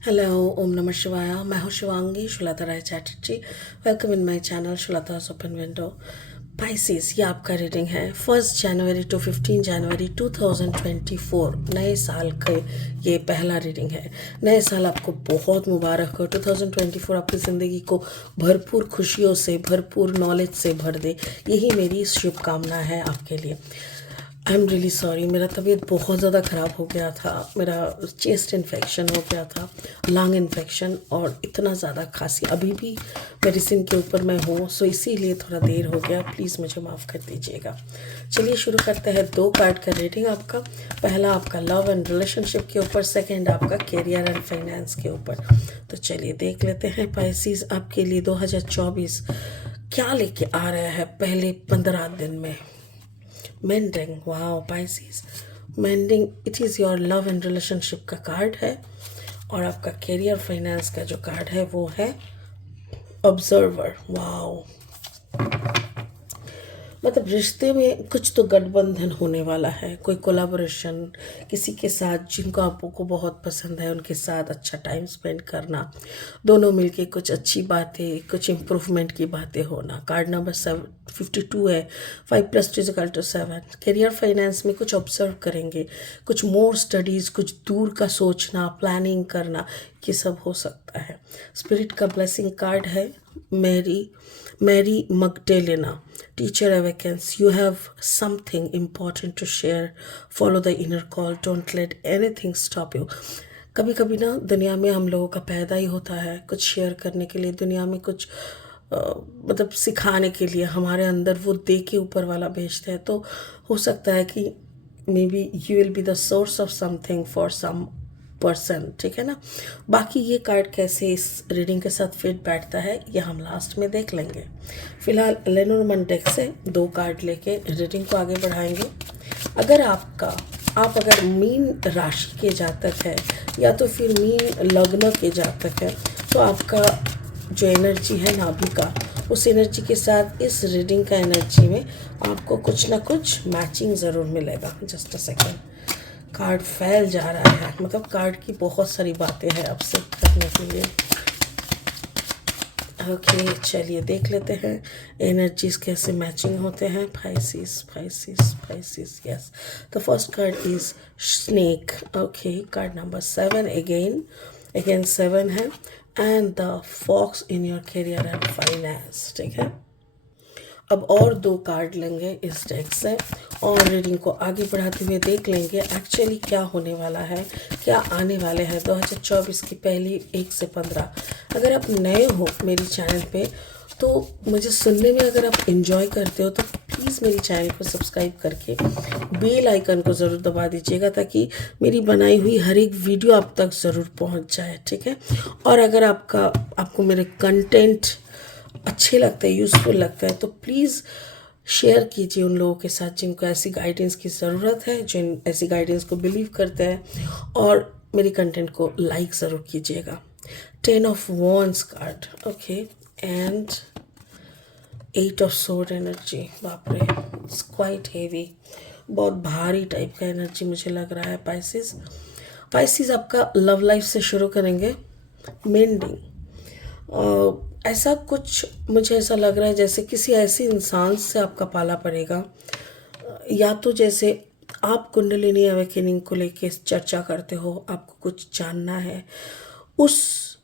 Hello, ओम नमः शिवाय। मैं हूँ Shivangi Shulata Rai Chatterjee. Welcome in my channel Shulata's open window. Pisces, ये आपका रीडिंग है 1 जनवरी टू 15 जनवरी 2024, नए साल का ये पहला रीडिंग है। नए साल आपको बहुत मुबारक हो। 2024 आपकी ज़िंदगी को भरपूर खुशियों से, भरपूर नॉलेज से भर दे, यही मेरी शुभकामना है आपके लिए। आई एम रियली सॉरी, मेरा तबीयत बहुत ज़्यादा ख़राब हो गया था। मेरा चेस्ट इन्फेक्शन हो गया था, लंग इन्फेक्शन, और इतना ज़्यादा खांसी। अभी भी मेडिसिन के ऊपर मैं हूँ, सो इसीलिए थोड़ा देर हो गया। प्लीज़ मुझे माफ़ कर दीजिएगा। चलिए शुरू करते हैं 2 कार्ड का रीडिंग आपका। पहला आपका लव एंड रिलेशनशिप के ऊपर, सेकेंड आपका करियर एंड फाइनेंस के ऊपर। तो चलिए देख लेते हैं पाइसिस आपके लिए 2024 क्या लेके आ रहा है पहले 15 दिन में। Mending, wow Pisces, mending, it is your love and relationship का कार्ड है। और आपका करियर फाइनेंस का जो कार्ड है वो है ऑब्जर्वर। वाओ, मतलब रिश्ते में कुछ तो गठबंधन होने वाला है, कोई कोलाबोरेशन किसी के साथ जिनको आपको बहुत पसंद है उनके साथ अच्छा टाइम स्पेंड करना, दोनों मिलके कुछ अच्छी बातें, कुछ इम्प्रूवमेंट की बातें होना। कार्ड नंबर 52 है, 5 + 2 = 7। करियर फाइनेंस में कुछ ऑब्जर्व करेंगे, कुछ मोर स्टडीज़, कुछ दूर का सोचना, प्लानिंग करना, ये सब हो सकता है। स्पिरिट का ब्लेसिंग कार्ड है Mary Magdalena, teacher awakens, you have something important to share, follow the inner call, don't let anything stop you। कभी कभी ना दुनिया में हम लोगों का पैदा ही होता है कुछ शेयर करने के लिए, दुनिया में कुछ मतलब सिखाने के लिए। हमारे अंदर वो दे के ऊपर वाला भेजता है, तो हो सकता है कि maybe you will be the source of something for some person, ठीक है ना। बाकी ये कार्ड कैसे इस रीडिंग के साथ फिट बैठता है ये हम लास्ट में देख लेंगे। फिलहाल लेनोर्मन डेक से 2 कार्ड लेके रीडिंग को आगे बढ़ाएंगे। आप अगर मीन राशि के जातक है या तो फिर मीन लग्न के जातक है, तो आपका जो एनर्जी है नाभि का, उस एनर्जी के साथ इस रीडिंग का एनर्जी में आपको कुछ ना कुछ मैचिंग ज़रूर मिलेगा। जस्ट अ सेकेंड, कार्ड फैल जा रहा है, मतलब कार्ड की बहुत सारी बातें हैं आपसे करने के लिए। ओके, चलिए देख लेते हैं एनर्जीज कैसे मैचिंग होते हैं। Pisces, yes. The first card is snake. Okay, card number 7 again 7 है। And the fox in your career and finance, ठीक है। अब और 2 कार्ड लेंगे इस डेक से और रीडिंग को आगे बढ़ाते हुए देख लेंगे एक्चुअली क्या होने वाला है, क्या आने वाले हैं 2024 की पहली 1 से 15। अगर आप नए हो मेरी चैनल पे, तो मुझे सुनने में अगर आप इन्जॉय करते हो तो प्लीज़ मेरी चैनल को सब्सक्राइब करके बेल आइकन को ज़रूर दबा दीजिएगा, ताकि मेरी बनाई हुई हर एक वीडियो आप तक ज़रूर पहुंच जाए, ठीक है। और अगर आपको मेरे कंटेंट अच्छे लगते हैं, यूज़फुल लगता है, तो प्लीज़ शेयर कीजिए उन लोगों के साथ जिनको ऐसी गाइडेंस की ज़रूरत है, जिन ऐसी गाइडेंस को बिलीव करते हैं, और मेरी कंटेंट को लाइक ज़रूर कीजिएगा। 10 of wands card, okay, and 8 of sword energy. बाप रे, इट्स क्वाइट हेवी, बहुत भारी टाइप का एनर्जी मुझे लग रहा है। पाइसिस आपका लव लाइफ से शुरू करेंगे। मेंडिंग, ऐसा कुछ मुझे ऐसा लग रहा है जैसे किसी ऐसे इंसान से आपका पाला पड़ेगा, या तो जैसे आप कुंडलिनी अवेकनिंग को लेके चर्चा करते हो, आपको कुछ जानना है, उस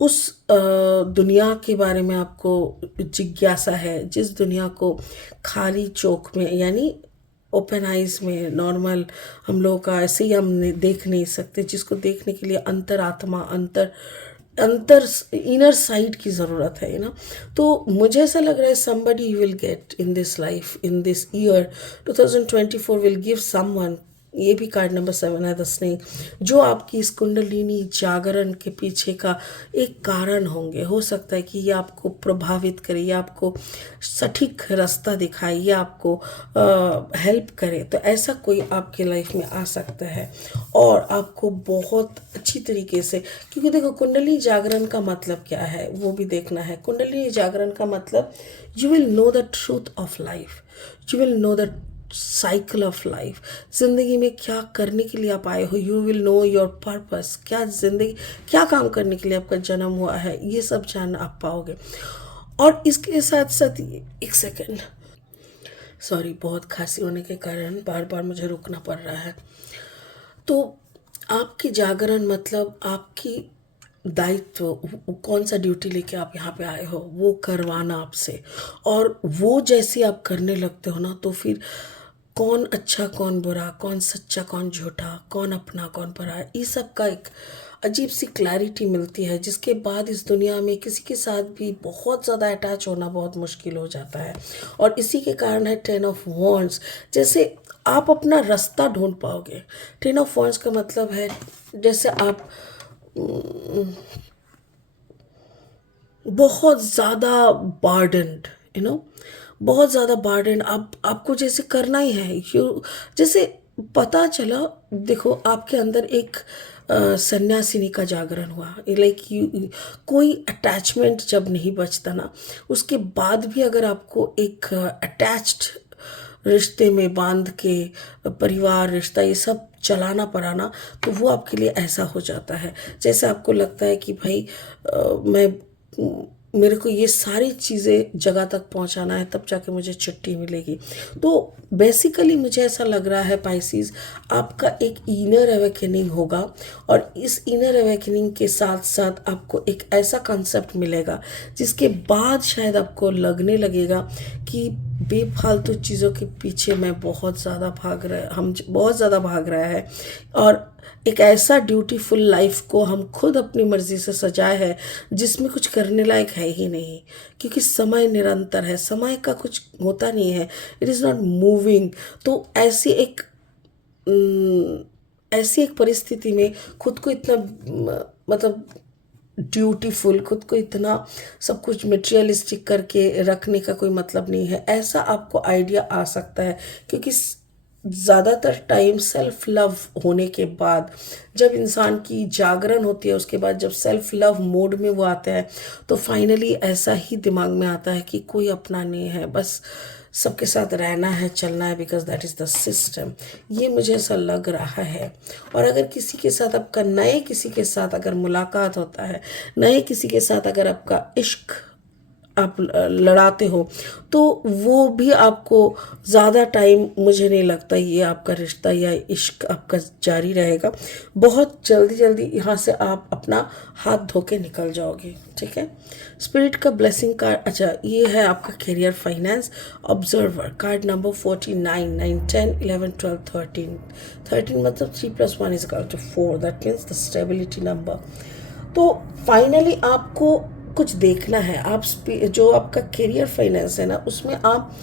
दुनिया के बारे में आपको जिज्ञासा है, जिस दुनिया को खाली चौक में यानी ओपन आइज में नॉर्मल हम लोगों का ऐसे ही हम देख नहीं सकते, जिसको देखने के लिए अंतरात्मा, अंतर इनर साइड की ज़रूरत है ना। तो मुझे ऐसा लग रहा है somebody you will get in this life, in this year 2024 will give someone, ये भी कार्ड नंबर 7 है, द स्नेक, जो आपकी इस कुंडलिनी जागरण के पीछे का एक कारण होंगे। हो सकता है कि ये आपको प्रभावित करे, ये आपको सटीक रास्ता दिखाए, ये आपको हेल्प करे। तो ऐसा कोई आपके लाइफ में आ सकता है और आपको बहुत अच्छी तरीके से, क्योंकि देखो कुंडली जागरण का मतलब क्या है वो भी देखना है। कुंडली जागरण का मतलब you will know the truth of life, you will know the cycle of life, ज़िंदगी में क्या करने के लिए आप आए हो, you will know your purpose, क्या ज़िंदगी, क्या काम करने के लिए आपका जन्म हुआ है, ये सब जान आप पाओगे। और इसके साथ साथ एक सेकेंड, सॉरी, बहुत खांसी होने के कारण बार बार मुझे रुकना पड़ रहा है। तो आपकी जागरण मतलब आपकी दायित्व, कौन सा ड्यूटी लेके आप यहाँ पे आए हो वो करवाना आपसे, और वो जैसे आप करने लगते हो ना, तो फिर कौन अच्छा कौन बुरा, कौन सच्चा कौन झूठा, कौन अपना कौन पराया, इस सब का एक अजीब सी क्लैरिटी मिलती है, जिसके बाद इस दुनिया में किसी के साथ भी बहुत ज़्यादा अटैच होना बहुत मुश्किल हो जाता है। और इसी के कारण है 10 ऑफ वॉन्ड्स, जैसे आप अपना रास्ता ढूंढ पाओगे। 10 ऑफ वॉन्ड्स का मतलब है जैसे आप बहुत ज़्यादा बार्डन्ड, यू नो, बहुत ज़्यादा बार्डन, आपको जैसे करना ही है, यू, जैसे पता चला, देखो आपके अंदर एक सन्यासिनी का जागरण हुआ, लाइक यू, कोई अटैचमेंट जब नहीं बचता ना, उसके बाद भी अगर आपको एक अटैच्ड रिश्ते में बांध के परिवार रिश्ता ये सब चलाना पड़ा ना, तो वो आपके लिए ऐसा हो जाता है जैसे आपको लगता है कि भाई मैं, मेरे को ये सारी चीज़ें जगह तक पहुंचाना है, तब जाके मुझे छुट्टी मिलेगी। तो बेसिकली मुझे ऐसा लग रहा है पाइसिस, आपका एक इनर अवेकनिंग होगा, और इस इनर अवेकनिंग के साथ साथ आपको एक ऐसा कंसेप्ट मिलेगा जिसके बाद शायद आपको लगने लगेगा कि बेफालतू चीज़ों के पीछे मैं बहुत ज़्यादा भाग रहा, हम बहुत ज़्यादा भाग रहा है, और एक ऐसा ड्यूटीफुल लाइफ को हम खुद अपनी मर्ज़ी से सजाए है जिसमें कुछ करने लायक है ही नहीं, क्योंकि समय निरंतर है, समय का कुछ होता नहीं है, इट इज़ नॉट मूविंग। तो ऐसी एक परिस्थिति में खुद को इतना मतलब ड्यूटीफुल, खुद को इतना सब कुछ मटेरियलिस्टिक करके रखने का कोई मतलब नहीं है, ऐसा आपको आइडिया आ सकता है। क्योंकि ज़्यादातर टाइम सेल्फ लव होने के बाद, जब इंसान की जागरण होती है, उसके बाद जब सेल्फ लव मोड में वो आता है, तो फाइनली ऐसा ही दिमाग में आता है कि कोई अपना नहीं है, बस सबके साथ रहना है, चलना है, because that is the system. ये मुझे ऐसा लग रहा है। और अगर किसी के साथ आपका, नए किसी के साथ अगर मुलाकात होता है, नए किसी के साथ अगर आपका इश्क आप लड़ाते हो, तो वो भी आपको ज़्यादा टाइम, मुझे नहीं लगता ये आपका रिश्ता या इश्क आपका जारी रहेगा। बहुत जल्दी जल्दी यहाँ से आप अपना हाथ धो के निकल जाओगे, ठीक है। स्पिरिट का ब्लेसिंग कार्ड, अच्छा, ये है आपका career finance observer card number 49, 9, 10, 11, 12, 13। 13 मतलब 3 + 1 = 4, that means the stability number. तो फाइनली आपको कुछ देखना है, आप जो आपका करियर फाइनेंस है ना, उसमें आप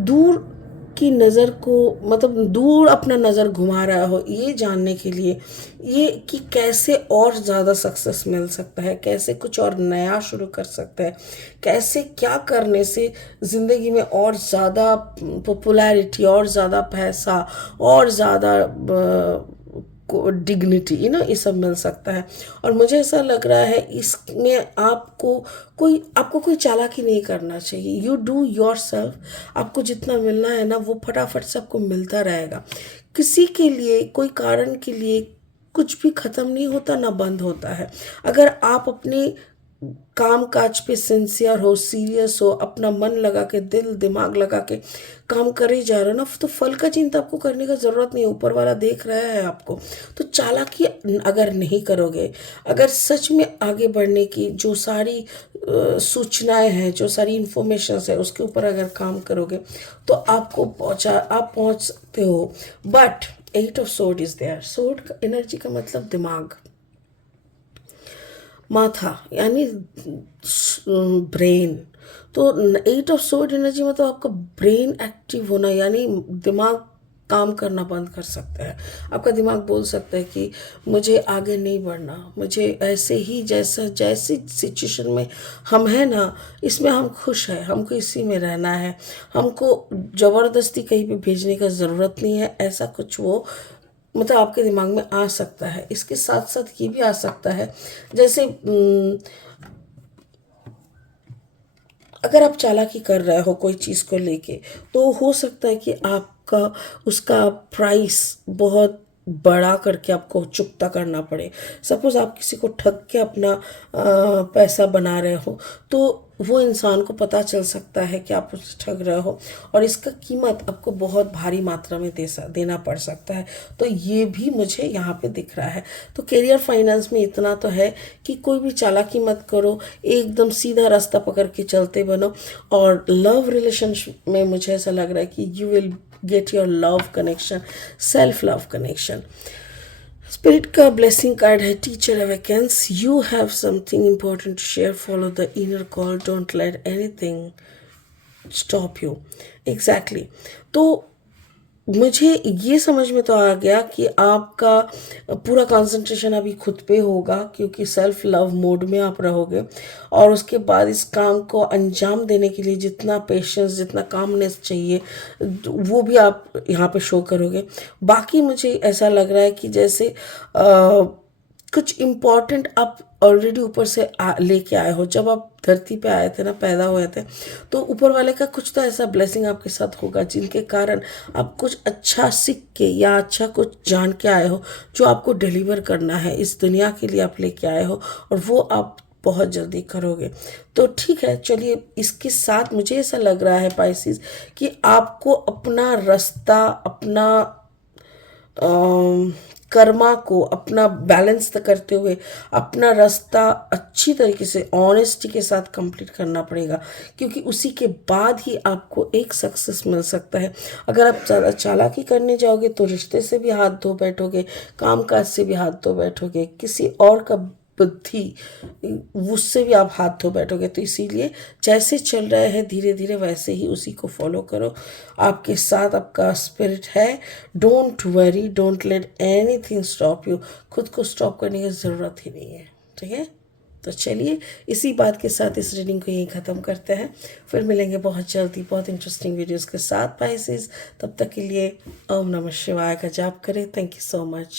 दूर की नज़र को, मतलब दूर अपना नज़र घुमा रहा हो ये जानने के लिए, ये कि कैसे और ज़्यादा सक्सेस मिल सकता है, कैसे कुछ और नया शुरू कर सकते हैं, कैसे क्या करने से ज़िंदगी में और ज़्यादा पॉपुलैरिटी, और ज़्यादा पैसा, और ज़्यादा डिग्निटी, ये सब मिल सकता है। और मुझे ऐसा लग रहा है इसमें आपको कोई चालाकी नहीं करना चाहिए, यू डू योर सेल्फ। आपको जितना मिलना है ना, वो फटाफट से आपको मिलता रहेगा। किसी के लिए, कोई कारण के लिए कुछ भी ख़त्म नहीं होता, ना बंद होता है। अगर आप अपने काम काज पे सिंसियर हो, सीरियस हो, अपना मन लगा के, दिल दिमाग लगा के काम करे जा रहे हो ना, तो फल का चिंता आपको करने का ज़रूरत नहीं है, ऊपर वाला देख रहा है आपको। तो चालाकी अगर नहीं करोगे, अगर सच में आगे बढ़ने की जो सारी सूचनाएं हैं, जो सारी इंफॉर्मेशन है, उसके ऊपर अगर काम करोगे, तो आप पहुंच सकते हो। But 8 of sword is there. Sword का एनर्जी का मतलब दिमाग, माथा, यानी ब्रेन। तो 8 ऑफ सोर्ड एनर्जी मतलब आपका ब्रेन एक्टिव होना, यानी दिमाग काम करना बंद कर सकता है। आपका दिमाग बोल सकता है कि मुझे आगे नहीं बढ़ना, मुझे ऐसे ही जैसी सिचुएशन में हम हैं ना, इसमें हम खुश हैं, हमको इसी में रहना है, हमको ज़बरदस्ती कहीं पे भेजने का ज़रूरत नहीं है, ऐसा कुछ वो मतलब आपके दिमाग में आ सकता है। इसके साथ साथ ये भी आ सकता है, जैसे अगर आप चालाकी कर रहे हो कोई चीज़ को लेके, तो हो सकता है कि आपका उसका प्राइस बहुत बड़ा करके आपको चुकता करना पड़े। सपोज़ आप किसी को ठग के अपना पैसा बना रहे हो, तो वो इंसान को पता चल सकता है कि आप उससे ठग रहे हो, और इसका कीमत आपको बहुत भारी मात्रा में देना पड़ सकता है। तो ये भी मुझे यहाँ पे दिख रहा है। तो करियर फाइनेंस में इतना तो है कि कोई भी चालाकी मत करो, एकदम सीधा रास्ता पकड़ के चलते बनो। और लव रिलेशनशिप में मुझे ऐसा लग रहा है कि you will get your love connection, self love connection. Spirit का ब्लेसिंग कार्ड है teacher awakens. You have something important to share, follow the inner call, don't let anything stop you. Exactly. तो मुझे ये समझ में तो आ गया कि आपका पूरा कंसंट्रेशन अभी खुद पे होगा, क्योंकि सेल्फ लव मोड में आप रहोगे, और उसके बाद इस काम को अंजाम देने के लिए जितना पेशेंस, जितना कामनेस चाहिए, वो भी आप यहाँ पे शो करोगे। बाकी मुझे ऐसा लग रहा है कि जैसे कुछ इम्पॉर्टेंट आप ऑलरेडी ऊपर से लेके आए हो। जब आप धरती पे आए थे ना, पैदा हुए थे, तो ऊपर वाले का कुछ तो ऐसा ब्लेसिंग आपके साथ होगा जिनके कारण आप कुछ अच्छा सीख के या अच्छा कुछ जान के आए हो, जो आपको डिलीवर करना है इस दुनिया के लिए आप लेके आए हो, और वो आप बहुत जल्दी करोगे। तो ठीक है, चलिए इसके साथ मुझे ऐसा लग रहा है पाइसिस कि आपको अपना रास्ता, अपना कर्मा को अपना बैलेंस करते हुए अपना रास्ता अच्छी तरीके से ऑनेस्टी के साथ कंप्लीट करना पड़ेगा, क्योंकि उसी के बाद ही आपको एक सक्सेस मिल सकता है। अगर आप ज़्यादा चालाकी करने जाओगे तो रिश्ते से भी हाथ धो बैठोगे, कामकाज से भी हाथ धो बैठोगे, किसी और का बुद्धि उससे भी आप हाथ धो बैठोगे। तो इसीलिए जैसे चल रहा है धीरे धीरे वैसे ही उसी को फॉलो करो। आपके साथ आपका स्पिरिट है। Don't worry, don't let anything stop you. खुद को स्टॉप करने की ज़रूरत ही नहीं है। ठीक है, तो चलिए इसी बात के साथ इस रीडिंग को यहीं ख़त्म करते हैं। फिर मिलेंगे बहुत जल्दी बहुत इंटरेस्टिंग वीडियोज़ के साथ पाइसेस। तब तक के लिए ओम नमः शिवाय का जाप करें। Thank you so much.